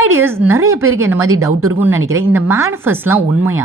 High tears, நிறைய பேருக்கு இந்த மாதிரி டவுட் இருக்கும்னு நினைக்கிறேன். இந்த மேனிஃபெஸ்ட்லாம் உண்மையா?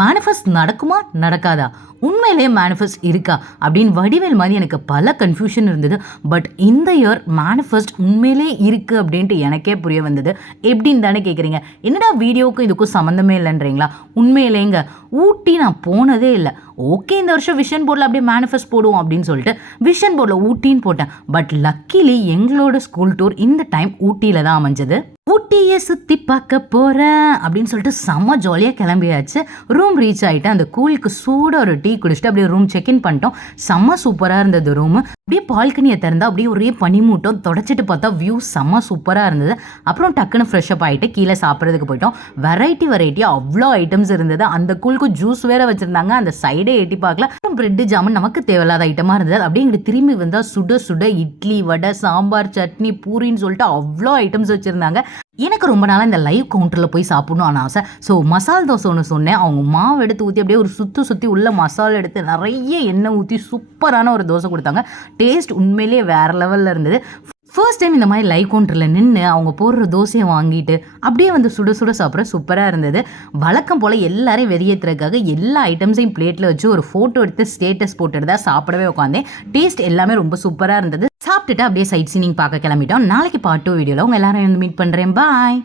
மேனிஃபெஸ்ட் நடக்குமா நடக்காதா? உண்மையிலேயே மேனிஃபெஸ்ட் இருக்கா அப்படின்னு வடிவேல் மாதிரி எனக்கு பல கன்ஃபியூஷன் இருந்தது. பட் இந்த இயர் மேனிஃபெஸ்ட் உண்மையிலே இருக்குது அப்படின்ட்டு எனக்கே புரிய வந்தது. எப்படின்னு தானே கேட்குறீங்க. என்னடா வீடியோவுக்கும் இதுக்கும் சம்மந்தமே இல்லைன்றீங்களா? உண்மையிலேங்க ஊட்டி நான் போனதே இல்லை. ஓகே, இந்த வருஷம் விஷன் போர்டில் அப்படியே மேனிஃபெஸ்ட் போடுவோம் அப்படின்னு சொல்லிட்டு விஷன் போர்டில் ஊட்டின்னு போட்டேன். பட் லக்கிலி எங்களோட ஸ்கூல் டூர் இந்த டைம் ஊட்டியில் தான் அமைஞ்சது. ஊட்டியை சுற்றி பார்க்க போகிறேன் அப்படின்னு சொல்லிட்டு செம்ம ஜாலியாக கிளம்பியாச்சு. ரூம் ரீச் ஆகிட்டு அந்த கூலுக்கு சூடாக ஒரு டீ குடிச்சிட்டு அப்படியே ரூம் செக்இன் பண்ணிட்டோம். செம்ம சூப்பராக இருந்தது ரூமு. அப்படியே பால்கனியை திறந்தா அப்படியே ஒரே பனிமூட்டம். தொடச்சிட்டு பார்த்தா வியூ செம்ம சூப்பராக இருந்தது. அப்புறம் டக்குன்னு ஃப்ரெஷ்அப் ஆகிட்டு கீழே சாப்பிட்றதுக்கு போயிட்டோம். வெரைட்டியாக அவ்வளோ ஐட்டம்ஸ் இருந்தது. அந்த கூலுக்கு ஜூஸ் வேறு வச்சுருந்தாங்க. அந்த சைடே எட்டி பார்க்கல. அப்புறம் பிரெட்டு ஜாமுன் நமக்கு தேவையில்லாத ஐட்டமாக இருந்தது. அப்படியே இங்கிட்டு திரும்பி வந்தால் சுட சுட இட்லி, வடை, சாம்பார், சட்னி, பூரின்னு சொல்லிட்டு அவ்வளோ ஐட்டம்ஸ் வச்சுருந்தாங்க. எனக்கு ரொம்ப நாளாக இந்த லைவ் கவுண்டரில் போய் சாப்பிடணும்னு ஆசை. ஸோ மசால் தோசை ஒன்று சொன்னேன். அவங்க மாவு எடுத்து ஊற்றி அப்படியே ஒரு சுற்றி உள்ள மசாலா எடுத்து நிறைய எண்ணெய் ஊற்றி சூப்பரான ஒரு தோசை கொடுத்தாங்க. டேஸ்ட் உண்மையிலேயே வேறு லெவலில் இருந்தது. ஃபர்ஸ்ட் டைம் இந்த மாதிரி லைவ் கவுண்டரில் நின்று அவங்க போடுற தோசையை வாங்கிட்டு அப்படியே வந்து சுட சுட சாப்பிட்ற சூப்பராக இருந்தது. வழக்கம் போல் எல்லாரையும் வெறியேற்றுறதுக்காக எல்லா ஐட்டம்ஸையும் பிளேட்டில் வச்சு ஒரு ஃபோட்டோ எடுத்து ஸ்டேட்டஸ் போட்டுட்டு தான் சாப்பிடவே உட்காந்தேன். டேஸ்ட் எல்லாமே ரொம்ப சூப்பராக இருந்தது. சாப்பிட்டுட்டு அப்படியே சைட் சீனிங் பார்க்க கிளம்பிட்டோம். நாளைக்கு பார்ட் 2 வீடியோவில் உங்கள் எல்லாரும் வந்து மீட் பண்ணுறேன். பாய்.